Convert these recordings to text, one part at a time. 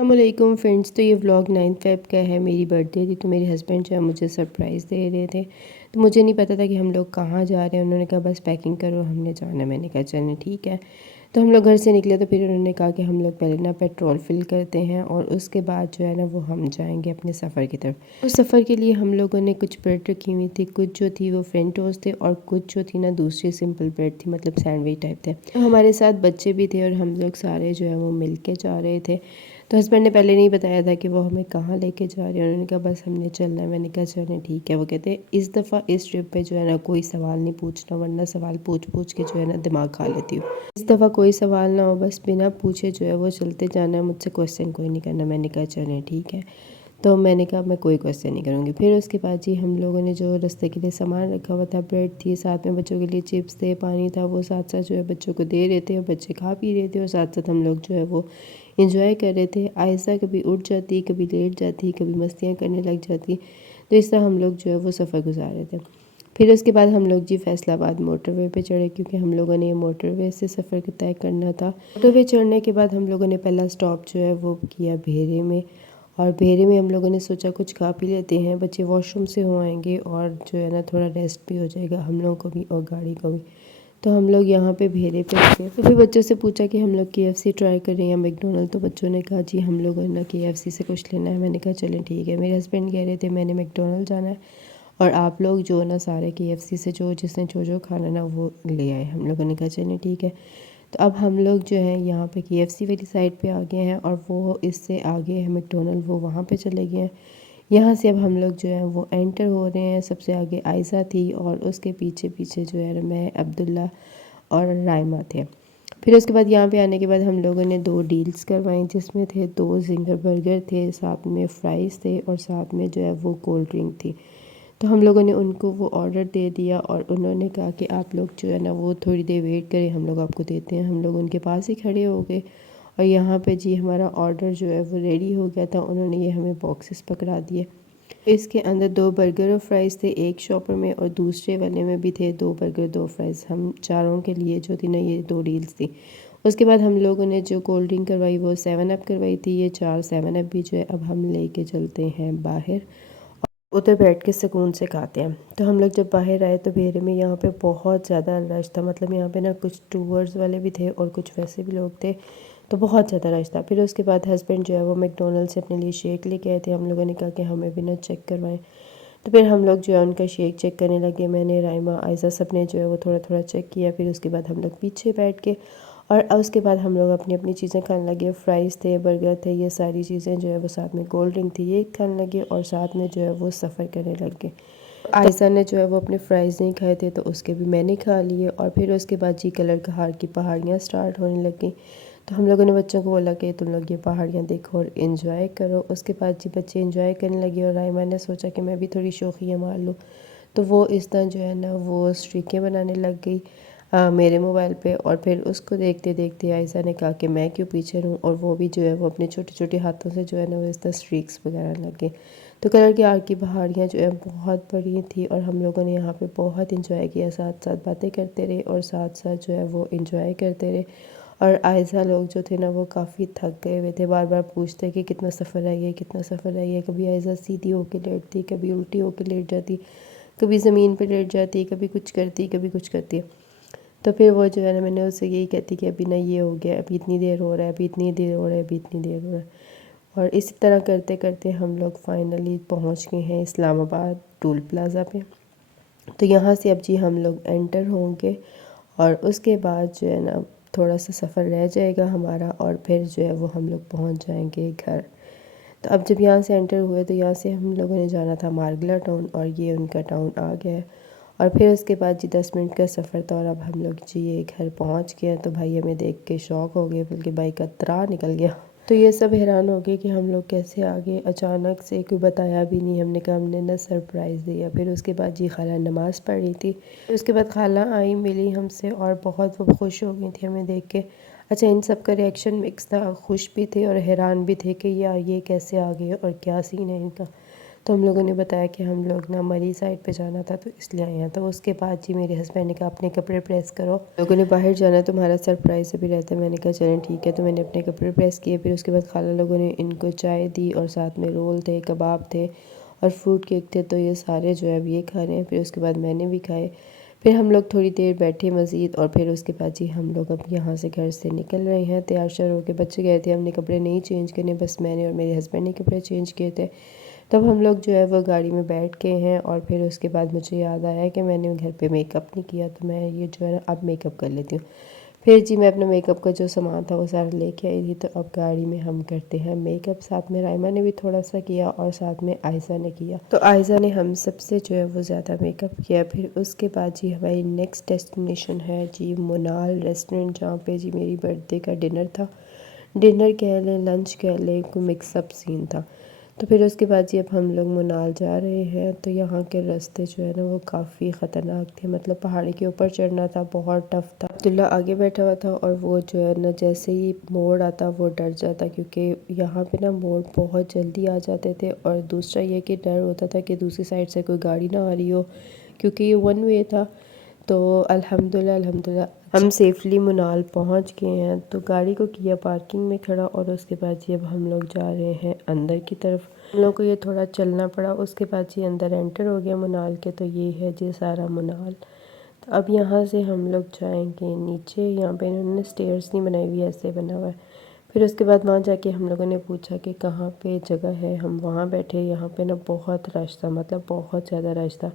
अस्सलामुअलैकुम फ्रेंड्स। तो ये व्लॉग 9 फ़ेब का है। मेरी बर्थडे थी तो मेरे हस्बैंड जो है मुझे सरप्राइज़ दे रहे थे। तो मुझे नहीं पता था कि हम लोग कहाँ जा रहे हैं। उन्होंने कहा बस पैकिंग करो, हमने जाना है। मैंने कहा चलें ठीक है। तो हम लोग घर से निकले तो फिर उन्होंने कहा कि हम लोग पहले ना पेट्रोल फ़िल करते हैं और उसके बाद जो है ना वो हम जाएंगे अपने सफ़र की तरफ। उस सफ़र के लिए हम लोगों ने कुछ ब्रेड रखी हुई थी, कुछ जो थी वो फ्रेंच टोस्ट थे और कुछ जो थी ना दूसरी सिंपल ब्रेड थी, मतलब सैंडविच टाइप थे। तो हमारे साथ बच्चे भी थे और हम लोग सारे जो है वो मिल के जा रहे थे। तो हस्बैंड ने पहले नहीं बताया था कि वो हमें कहाँ लेके जा रहे हैं। उन्होंने कहा बस हमने चलना है। मैंने कहा चलें ठीक है। वो कहते इस दफ़ा इस ट्रिप पे जो है ना कोई सवाल नहीं पूछना, वरना सवाल पूछ पूछ के जो है ना दिमाग खा लेती हूँ। इस दफ़ा कोई सवाल ना हो, बस बिना पूछे जो है वो चलते जाना है, मुझसे क्वेश्चन कोई नहीं करना। मैंने कहा चलें ठीक है। तो मैंने कहा मैं कोई क्वेश्चन नहीं करूँगी। फिर उसके बाद जी हम लोगों ने जो रास्ते के लिए सामान रखा हुआ था, ब्रेड थी, साथ में बच्चों के लिए चिप्स थे, पानी था, वो साथ साथ जो है बच्चों को दे रहे थे और बच्चे खा पी रहे थे और साथ साथ हम लोग जो है वो इंजॉय कर रहे थे। आयशा कभी उठ जाती, कभी लेट जाती, कभी मस्तियाँ करने लग जाती। तो इस तरह हम लोग जो है वो सफ़र गुजार रहे थे। फिर उसके बाद हम लोग जी फैसलाबाद मोटरवे पे चढ़े, क्योंकि हम लोगों ने मोटरवे से सफ़र तय करना था। मोटरवे चढ़ने के बाद हम लोगों ने पहला स्टॉप जो है वो किया भेरे में। और भेरे में हम लोगों ने सोचा कुछ खा पी लेते हैं, बच्चे वॉशरूम से हो आएंगे और जो है ना थोड़ा रेस्ट भी हो जाएगा हम लोगों को भी और गाड़ी को भी। तो हम लोग यहाँ पे भेरे पे रुके। तो फिर बच्चों से पूछा कि हम लोग केएफसी ट्राई करें या मैकडोनल्ड। तो बच्चों ने कहा जी हम लोगों ने केएफसी से कुछ लेना है। मैंने कहा चलें ठीक है। मेरे हस्बैंड कह रहे थे मैंने मैकडोनल्ड जाना है और आप लोग जो ना सारे केएफसी से जो जिसने जो खाना ना वो ले आए। हम लोगों ने कहा चलें ठीक है। तो अब हम लोग जो है यहाँ पे केएफसी वाली साइड पे आ गए हैं और वो इससे आगे है मैकडोनल्ड, वो वहाँ पे चले गए हैं। यहाँ से अब हम लोग जो है वो एंटर हो रहे हैं। सबसे आगे आयशा थी और उसके पीछे पीछे जो है मैं, अब्दुल्ला और रायमा थे। फिर उसके बाद यहाँ पे आने के बाद हम लोगों ने 2 डील्स करवाई, जिसमें थे 2 ज़िंगर बर्गर थे, साथ में फ़्राइज़ थे और साथ में जो है वो कोल्ड ड्रिंक थी। तो हम लोगों ने उनको वो ऑर्डर दे दिया और उन्होंने कहा कि आप लोग जो है ना वो थोड़ी देर वेट करें, हम लोग आपको देते हैं। हम लोग उनके पास ही खड़े हो गए और यहाँ पे जी हमारा ऑर्डर जो है वो रेडी हो गया था। उन्होंने ये हमें बॉक्सेस पकड़ा दिए। इसके अंदर 2 बर्गर और फ्राइज़ थे, एक शॉपर में और दूसरे वाले में भी थे 2 बर्गर 2 फ्राइज़। हम चारों के लिए जो थी ना ये 2 डील्स थी। उसके बाद हम लोगों ने जो कोल्ड ड्रिंक करवाई वो 7 अप करवाई थी। ये 4 7 अप भी जो है अब हम लेके चलते हैं बाहर, उधर बैठ के सुकून से खाते हैं। तो हम लोग जब बाहर आए तो भेरे में यहाँ पे बहुत ज़्यादा रश था, मतलब यहाँ पे ना कुछ टूर्स वाले भी थे और कुछ वैसे भी लोग थे। तो बहुत ज़्यादा रश था। फिर उसके बाद हस्बैंड जो है वो मैकडोनल्ड से अपने लिए शेक लेके आए थे। हम लोगों ने कहा कि हमें भी ना चेक करवाएं। तो फिर हम लोग जो है उनका शेक चेक करने लगे। मैंने, राइमा, आयशा सब ने जो है वो थोड़ा थोड़ा चेक किया। फिर उसके बाद हम लोग पीछे बैठ के और उसके बाद हम लोग अपनी अपनी चीज़ें खाने लगे। फ्राइज़ थे, बर्गर थे, ये सारी चीज़ें जो है वो, साथ में कोल्ड ड्रिंक थी, ये खाने लगे और साथ में जो है वो सफ़र करने लगे। आयशा ने जो है वो अपने फ्राइज़ नहीं खाए थे तो उसके भी मैंने खा लिए। और फिर उसके बाद जी कलर कहार की पहाड़ियाँ स्टार्ट होने लगी। तो हम लोगों ने बच्चों को बोला कि तुम लोग ये पहाड़ियाँ देखो और इन्जॉय करो। उसके बाद जी बच्चे इन्जॉय करने लगे और राइमा ने सोचा कि मैं भी थोड़ी शौकियाँ मार लूँ। तो वो इस तरह जो है ना वो स्ट्रीकें बनाने लग गई मेरे मोबाइल पे। और फिर उसको देखते देखते आयशा ने कहा कि मैं क्यों पीछे रहूँ, और वो भी जो है वो अपने छोटे छोटे हाथों से जो है ना वो इस तरह स्ट्रीक्स वगैरह लग गए। तो कलर की आग की पहाड़ियाँ जो है बहुत बड़ी थी और हम लोगों ने यहाँ पे बहुत इंजॉय किया। साथ साथ बातें करते रहे और साथ साथ जो है वो इंजॉय करते रहे। और आयशा लोग जो थे ना वो काफ़ी थक गए हुए थे, बार बार पूछते कि कितना सफ़र है, कितना सफ़र है। कभी आयशा सीधी होकर लेटती, कभी उल्टी होकर लेट जाती, कभी ज़मीन पर लेट जाती, कभी कुछ करती, कभी कुछ करती। तो फिर वो जो है ना मैंने उससे यही कहती कि अभी ना ये हो गया, अभी इतनी देर हो रहा है, अभी इतनी देर हो रहा है, अभी इतनी देर हो रहा है। और इसी तरह करते करते हम लोग फाइनली पहुंच गए हैं इस्लामाबाद टोल प्लाज़ा पे। तो यहाँ से अब जी हम लोग एंटर होंगे और उसके बाद जो है ना थोड़ा सा सफ़र रह जाएगा हमारा और फिर जो है वो हम लोग पहुँच जाएंगे घर। तो अब जब यहाँ से एंटर हुए तो यहाँ से हम लोगों ने जाना था मार्गला टाउन और ये उनका टाउन आ गया है। और फिर उसके बाद जी 10 मिनट का सफ़र था और अब हम लोग जी ये घर पहुँच गए हैं। तो भाई हमें देख के शौक हो गए, बल्कि भाई का त्राह निकल गया। तो ये सब हैरान हो गए कि हम लोग कैसे आ गए अचानक से, कोई बताया भी नहीं। हमने कहा हमने ना सरप्राइज़ दिया। फिर उसके बाद जी खाला नमाज़ पढ़ रही थी। फिर उसके बाद खाला आई, मिली हमसे और बहुत वो खुश हो गई थी हमें देख के। अच्छा, इन सब का रिएक्शन मिक्स था, खुश भी थे और हैरान भी थे कि यार ये कैसे आ गए और क्या सीन है इनका। तो हम लोगों ने बताया कि हम लोग ना मरी साइड पे जाना था तो इसलिए आए हैं। तो उसके बाद जी मेरे हस्बैंड ने कहा अपने कपड़े प्रेस करो, लोगों ने बाहर जाना, तुम्हारा सरप्राइज़ भी रहता है। मैंने कहा चलें ठीक है। तो मैंने अपने कपड़े प्रेस किए। फिर उसके बाद खाला लोगों ने इनको चाय दी और साथ में रोल थे, कबाब थे और फ्रूट केक थे। तो ये सारे जो है अब ये खा रहे हैं। फिर उसके बाद मैंने भी खाए। फिर हम लोग थोड़ी देर बैठे मज़ीद और फिर उसके बाद जी हम लोग अब यहाँ से घर से निकल रहे हैं। तैयार श्यार होकर बच्चे गए थे, हमने कपड़े नहीं चेंज करने, बस मैंने और मेरे हस्बैंड ने कपड़े चेंज किए थे। तब हम लोग जो है वो गाड़ी में बैठ गए हैं और फिर उसके बाद मुझे याद आया कि मैंने घर पे मेकअप नहीं किया, तो मैं ये जो है ना अब मेकअप कर लेती हूँ। फिर जी मैं अपना मेकअप का जो सामान था वो सारा लेके आई थी। तो अब गाड़ी में हम करते हैं मेकअप। साथ में राइमा ने भी थोड़ा सा किया और साथ में आयज़ा ने किया। तो आयज़ा ने हम सबसे जो है वो ज़्यादा मेकअप किया। फिर उसके बाद जी हमारी नेक्स्ट डेस्टिनेशन है जी मुनाल रेस्टोरेंट, जहाँ पे जी मेरी बर्थडे का डिनर था। डिनर कह लें, लंच कह लें, कोई मिक्सअप सीन था। तो फिर उसके बाद जी अब हम लोग मुनाल जा रहे हैं। तो यहाँ के रास्ते जो है ना वो काफ़ी ख़तरनाक थे, मतलब पहाड़ी के ऊपर चढ़ना था, बहुत टफ था। अब्दुल्ला आगे बैठा हुआ था और वो जो है ना जैसे ही मोड़ आता वो डर जाता, क्योंकि यहाँ पे ना मोड़ बहुत जल्दी आ जाते थे। और दूसरा ये कि डर होता था कि दूसरी साइड से कोई गाड़ी ना आ रही हो, क्योंकि ये वन वे था। तो अल्हम्दुलिल्लाह हम सेफ़ली मुनाल पहुँच गए हैं। तो गाड़ी को किया पार्किंग में खड़ा और उसके बाद जी अब हम लोग जा रहे हैं अंदर की तरफ। हम लोग को ये थोड़ा चलना पड़ा। उसके बाद जी अंदर एंटर हो गया मुनाल के। तो ये है जी सारा मुनाल। तो अब यहाँ से हम लोग जाएंगे नीचे। यहाँ पे इन्होंने स्टेयर्स नहीं बनाई हुई, ऐसे बना हुआ है। फिर उसके बाद वहाँ जाके हम लोगों ने पूछा कि कहाँ पे जगह है, हम वहाँ बैठे। यहाँ पे ना बहुत रश था, मतलब बहुत ज़्यादा रश था।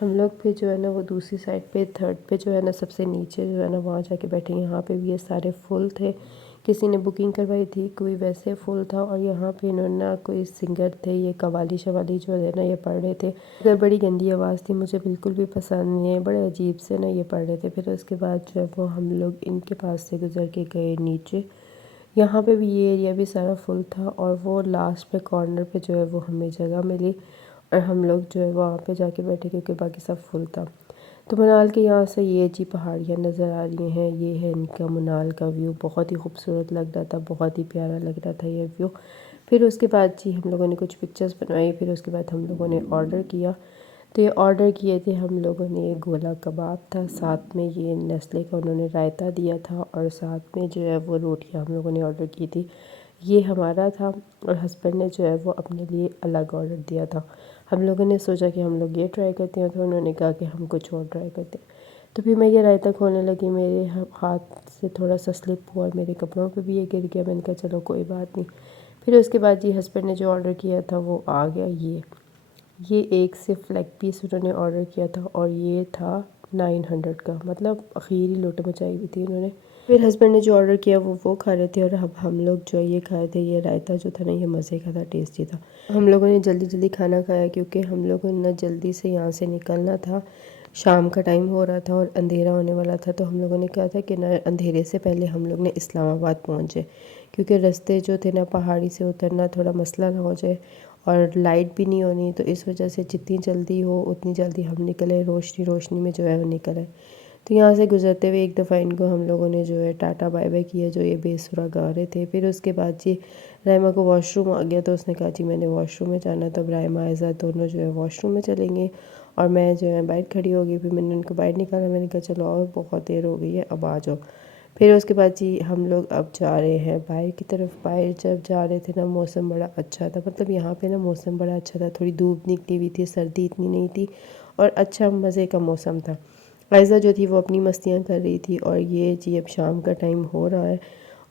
हम लोग फिर जो है ना वो दूसरी साइड पे थर्ड पे जो है ना सबसे नीचे जो है ना वहाँ जाके बैठे। यहाँ पे भी ये सारे फुल थे, किसी ने बुकिंग करवाई थी, कोई वैसे फुल था। और यहाँ पे इन्होंने ना कोई सिंगर थे, ये कवाली शवाली जो है ना ये पढ़ रहे थे, मगर बड़ी गंदी आवाज़ थी, मुझे बिल्कुल भी पसंद नहीं है, बड़े अजीब से ना ये पढ़ रहे थे। फिर उसके बाद जो है वो हम लोग इनके पास से गुजर के गए नीचे। यहाँ पे भी ये एरिया भी सारा फुल था और वो लास्ट पे कॉर्नर पे जो है वो हमें जगह मिली और हम लोग जो है वहाँ पे जाके बैठे, क्योंकि बाकी सब फुल था। तो मनाल के यहाँ से ये जी पहाड़ियाँ नज़र आ रही हैं। ये है इनका मनाल का व्यू, बहुत ही खूबसूरत लग रहा था, बहुत ही प्यारा लग रहा था ये व्यू। फिर उसके बाद जी हम लोगों ने कुछ पिक्चर्स बनवाई। फिर उसके बाद हम लोगों ने ऑर्डर किया। तो ये ऑर्डर किए थे हम लोगों ने, ये गोला कबाब था, साथ में ये नेस्ले का उन्होंने रायता दिया था और साथ में जो है वो रोटियां हम लोगों ने ऑर्डर की थी। ये हमारा था और हस्बैंड ने जो है वो अपने लिए अलग ऑर्डर दिया था। हम लोगों ने सोचा कि हम लोग ये ट्राई करते हैं, तो उन्होंने कहा कि हम कुछ और ट्राई करते हैं। तो फिर मैं ये रायता खोलने लगी, मेरे हाथ से थोड़ा सा स्लिप हुआ और मेरे कपड़ों पे भी ये गिर गया। मैंने कहा चलो कोई बात नहीं। फिर उसके बाद जी हस्बैंड ने जो ऑर्डर किया था वो आ गया। ये एक सिर्फ लेग पीस उन्होंने ऑर्डर किया था और ये था 900 का, मतलब आखिरी लूट मचाई हुई थी उन्होंने। फिर हस्बैंड ने जो ऑर्डर किया वो खा रहे थे और अब हम लोग जो ये खाए थे, ये रायता जो था ना ये मज़े का था, टेस्टी था। हम लोगों ने जल्दी जल्दी खाना खाया, क्योंकि हम लोगों ने ना जल्दी से यहाँ से निकलना था। शाम का टाइम हो रहा था और अंधेरा होने वाला था। तो हम लोगों ने कहा था कि ना अंधेरे से पहले हम लोग ने इस्लामाबाद पहुँचे, क्योंकि रास्ते जो थे ना पहाड़ी से उतरना थोड़ा मसला ना हो जाए और लाइट भी नहीं होनी। तो इस वजह से जितनी जल्दी हो उतनी जल्दी हम निकले, रोशनी रोशनी में जो है वो निकले। तो यहाँ से गुजरते हुए एक दफ़ा इनको हम लोगों ने जो है टाटा बाय बाय किया, जो ये बेसुरा गा रहे थे। फिर उसके बाद जी राइमा को वॉशरूम आ गया, तो उसने कहा जी मैंने वॉशरूम में जाना। तब राइमा आयज़ा दोनों जो है वॉशरूम में चलेंगे और मैं जो है बाहर खड़ी हो गई। फिर मैंने उनको बाहर निकाला, मैंने कहा चलो और बहुत देर हो गई है, अब आ जाओ। फिर उसके बाद जी हम लोग अब जा रहे हैं बाहर की तरफ। बाहर जब जा रहे थे ना मौसम बड़ा अच्छा था, मतलब यहाँ पे ना मौसम बड़ा अच्छा था, थोड़ी धूप निकली हुई थी, सर्दी इतनी नहीं थी और अच्छा मज़े का मौसम था। आयज़ा जो थी वो अपनी मस्तियाँ कर रही थी और ये जी अब शाम का टाइम हो रहा है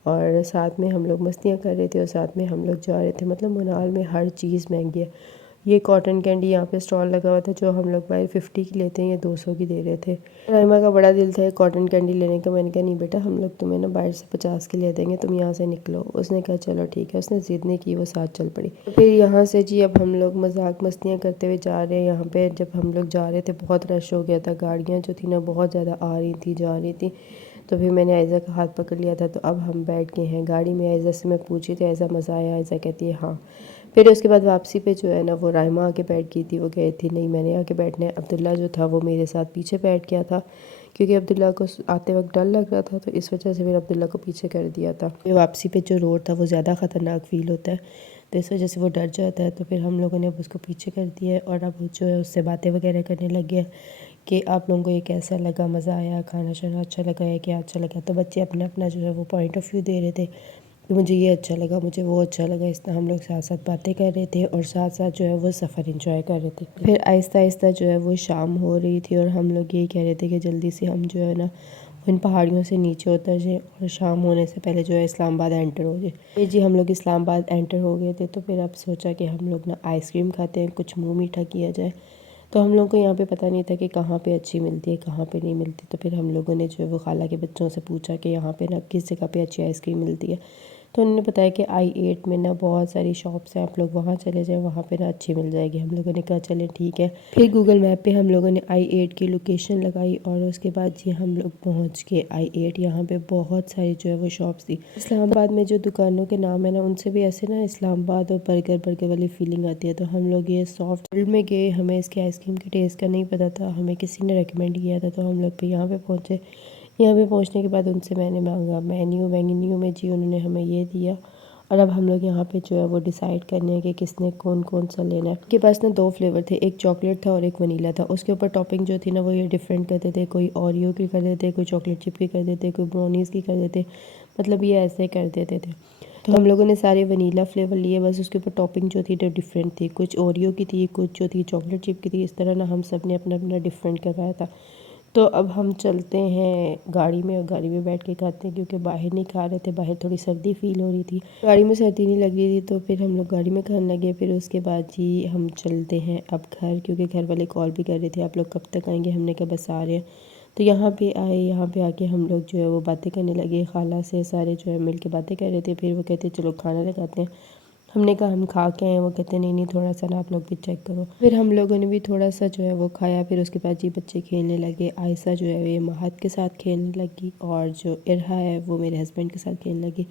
और साथ में हम लोग मस्तियाँ कर रहे थे और साथ में हम लोग जा रहे थे। मतलब मुनाल में हर चीज़ महंगी है। ये कॉटन कैंडी यहाँ पे स्टॉल लगा हुआ था, जो हम लोग बाहर 50 की लेते हैं, ये 200 की दे रहे थे। राइमा का बड़ा दिल था कॉटन कैंडी लेने का। मैंने कहा नहीं बेटा, हम लोग तुम्हें ना बाहर से 50 की ले देंगे, तुम यहाँ से निकलो। उसने कहा चलो ठीक है, उसने ज़िद नहीं की, वो साथ चल पड़ी। तो फिर यहाँ से जी अब हम लोग मजाक मस्तियाँ करते हुए जा रहे हैं। यहाँ पे जब हम लोग जा रहे थे बहुत रश हो गया था, गाड़ियाँ जो थी ना बहुत ज़्यादा आ रही थी जा रही थी। तो फिर मैंने आयज़ा का हाथ पकड़ लिया था। तो अब हम बैठ गए हैं गाड़ी में। आयज़ा से मैं पूछी थी आयज़ा मज़ा आया, आयज़ा कहती है हाँ। फिर उसके बाद वापसी पे जो है ना वो राइमा आके बैठ गई थी, वो गई थी नहीं मैंने आके बैठना है। अब्दुल्ला जो था वो मेरे साथ पीछे बैठ गया था, क्योंकि अब्दुल्ला को आते वक्त डर लग रहा था, तो इस वजह से फिर अब्दुल्ला को पीछे कर दिया था। वापसी पे जो रोड था वो ज़्यादा ख़तरनाक फ़ील होता है। तो इस वजह से वो डर जाता है। तो फिर हम लोगों ने अब उसको पीछे कर दिया है और अब जो है उससे बातें वगैरह करने लग गया कि आप लोगों को ये कैसा लगा, मज़ा आया, खाना शाना अच्छा लगा है, क्या अच्छा लगा। तो बच्चे अपना अपना जो है वो पॉइंट ऑफ व्यू दे रहे थे कि मुझे ये अच्छा लगा, मुझे वो अच्छा लगा। इस तरह हम लोग साथ साथ बातें कर रहे थे और साथ साथ जो है वो सफ़र इंजॉय कर रहे थे। फिर आहिस्ता आहिस्ता जो है वो शाम हो रही थी और हम लोग यही कह रहे थे कि जल्दी से हम जो है ना इन पहाड़ियों से नीचे उतर जाए और शाम होने से पहले जो है इस्लामाबाद एंटर हो जाए। फिर जी हम लोग इस्लामाबाद एंटर हो गए थे। तो फिर अब सोचा कि हम लोग ना आइसक्रीम खाते हैं, कुछ मुँह मीठा किया जाए। तो हम लोगों को यहाँ पे पता नहीं था कि कहाँ पे अच्छी मिलती है, कहाँ पे नहीं मिलती। तो फिर हम लोगों ने जो है वो खाला के बच्चों से पूछा कि यहाँ पे ना किस जगह पे अच्छी आइसक्रीम मिलती है। तो उन्होंने बताया कि I8 में ना बहुत सारी शॉप्स हैं, आप लोग वहाँ चले जाएँ, वहाँ पे ना अच्छी मिल जाएगी। हम लोगों ने कहा चलें ठीक है। फिर गूगल मैप पे हम लोगों ने I8 की लोकेशन लगाई और उसके बाद जी हम लोग पहुँच गए I8। यहाँ पे बहुत सारी जो है वो शॉप्स थी। इस्लामाबाद में जो दुकानों के नाम है ना उनसे भी ऐसे ना इस्लामाबाद और बर्गर बर्गर वाली फीलिंग आती है। तो हम लोग ये सॉफ्ट फील्ड में गए, हमें इसके आइसक्रीम के टेस्ट का नहीं पता था, हमें किसी ने रिकमेंड किया था। तो हम लोग भी यहाँ पे पहुँचे। यहाँ पे पहुँचने के बाद उनसे मैंने मांगा मेन्यू में जी उन्होंने हमें ये दिया। और अब हम लोग यहाँ पे जो है वो डिसाइड करने हैं कि किसने कौन कौन सा लेना है। उनके पास ना 2 फ्लेवर थे, एक चॉकलेट था और एक वनीला था। उसके ऊपर टॉपिंग जो थी ना वो ये डिफरेंट करते थे, कोई ओरियो की कर देते, कोई चॉकलेट चिप की कर देते, कोई ब्राउनीज़ की कर देते, मतलब ये ऐसे कर देते थे। तो हम लोगों ने सारे वनीला फ्लेवर लिए, बस उसके ऊपर टॉपिंग जो थी तो डिफरेंट थी, कुछ ओरियो की थी, कुछ जो थी चॉकलेट चिप की थी। इस तरह ना हम सब ने अपना अपना डिफरेंट करवाया था। तो अब हम चलते हैं गाड़ी में और गाड़ी में बैठ के खाते हैं, क्योंकि बाहर नहीं खा रहे थे, बाहर थोड़ी सर्दी फील हो रही थी, गाड़ी में सर्दी नहीं लग रही थी। तो फिर हम लोग गाड़ी में खाने लगे। फिर उसके बाद जी हम चलते हैं अब घर, क्योंकि घर वाले कॉल भी कर रहे थे आप लोग कब तक आएंगे। हमने कहा बस आ रहे हैं। तो यहाँ पे आए, यहाँ पे आके हम लोग जो है वो बातें करने लगे, खाला से सारे जो है मिल के बातें कर रहे थे। फिर वो कहते चलो खाना लगाते हैं। हमने कहा हम खा के आए। वो कहते नहीं नहीं थोड़ा सा ना आप लोग भी चेक करो। फिर हम लोगों ने भी थोड़ा सा जो है वो खाया। फिर उसके बाद जी बच्चे खेलने लगे। आयशा जो है ये महद के साथ खेलने लगी और जो इरहा है वो मेरे हस्बैंड के साथ खेलने लगी।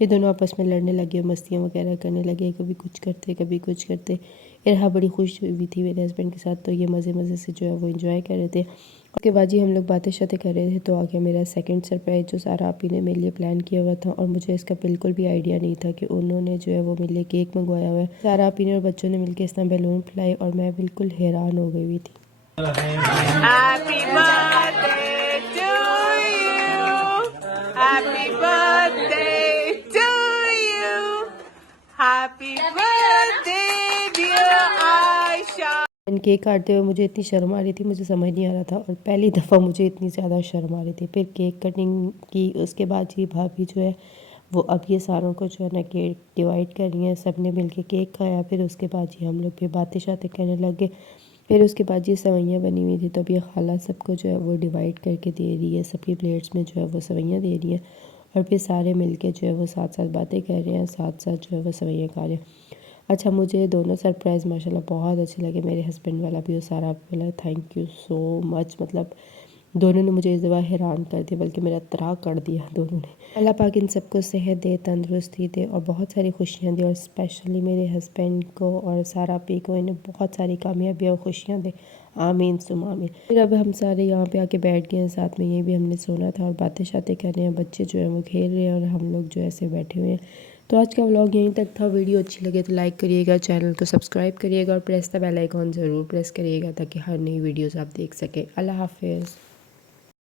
ये दोनों आपस में लड़ने लगे, मस्तियाँ वगैरह करने लगे, कभी कुछ करते कभी कुछ करते। इरहा बड़ी खुश हुई थी मेरे हस्बैंड के साथ, तो ये मज़े मज़े से जो है वो इंजॉय कर रहे थे। उसके बाद जी हम लोग बातें शातें कर रहे थे तो आ गया मेरा सेकंड सरप्राइज़, जो सारा आपी ने मेरे लिए प्लान किया हुआ था और मुझे इसका बिल्कुल भी आइडिया नहीं था कि उन्होंने जो है वो मेरे लिए केक मंगवाया हुआ है। सारा आपी ने और बच्चों ने मिलकर इस तरह बैलून फुलाए और मैं बिल्कुल हैरान हो गई हुई थी। Happy birthday to you. Happy birthday to you. Happy birthday, dear Aisha. Cake काटते हुए मुझे इतनी शर्म आ रही थी, मुझे समझ नहीं आ रहा था और पहली दफ़ा मुझे इतनी ज़्यादा शर्म आ रही थी। फिर केक कटिंग की, उसके बाद जी भाभी जो है वो अब ये सारों को जो है ना केक डिवाइड कर रही हैं। सब ने मिल के केक खाया। फिर उसके बाद जी हम लोग फिर बातें शातें करने लगे। फिर उसके बाद जी सेवइयाँ बनी हुई थी, तो अब ये खाला सबको जो है वो डिवाइड करके दे रही है, सबकी प्लेट्स में जो है वो सेवइयाँ दे रही है और फिर सारे मिल के जो है वो साथ साथ बातें कर रहे हैं, साथ साथ जो है वो सेवइयाँ खा रहे हैं। अच्छा, मुझे दोनों सरप्राइज़ माशाल्लाह बहुत अच्छे लगे। मेरे हस्बैंड वाला भी और सारा वाला, थैंक यू सो मच। मतलब दोनों ने मुझे इस दफ़ा हैरान कर दिया, बल्कि मेरा तरा कर दिया दोनों ने। अल्लाह पाक इन सबको सेहत दे, तंदुरुस्ती दे और बहुत सारी खुशियाँ दे और स्पेशली मेरे हस्बैंड को और सारा पी को, इन्हें बहुत सारी कामयाबी और खुशियाँ दे। आमीन सुम आमीन। फिर अब हम सारे यहाँ पे आके बैठ गए हैं साथ में, ये भी हमने सोना था और बातें शातें कर रहे हैं। बच्चे जो है वो खेल रहे हैं और हम लोग जो ऐसे बैठे हुए हैं। तो आज का व्लॉग यहीं तक था। वीडियो अच्छी लगे तो लाइक करिएगा, चैनल को सब्सक्राइब करिएगा और प्रेस द बेल आइकॉन ज़रूर प्रेस करिएगा ताकि हर नई वीडियोज़ आप देख सकें। अल्लाह हाफिज़।